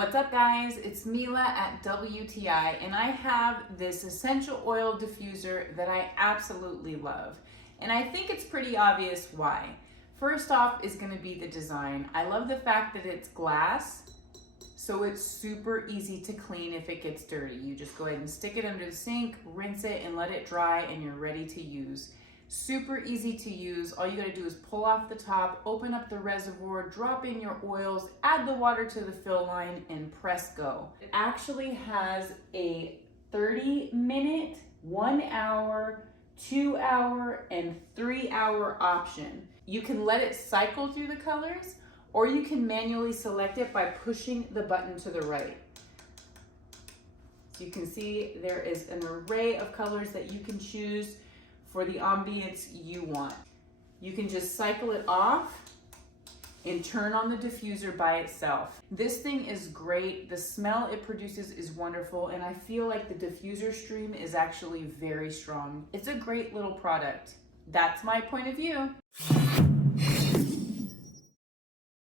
What's up guys, it's Mila at WTI and I have this essential oil diffuser that I absolutely love. And I think it's pretty obvious why. First off is going to be the design. I love the fact that it's glass, so it's super easy to clean if it gets dirty. You just go ahead and stick it under the sink, rinse it and let it dry and you're ready to use. Super easy to use. All you gotta do is pull off the top, open up the reservoir, drop in your oils, add the water to the fill line and press go. It actually has a 30-minute, 1 hour, 2 hour, and 3 hour option. You can let it cycle through the colors or you can manually select it by pushing the button to the right. So you can see there is an array of colors that you can choose for the ambience you want. You can just cycle it off and turn on the diffuser by itself. This thing is great. The smell it produces is wonderful and I feel like the diffuser stream is actually very strong. It's a great little product. That's my point of view.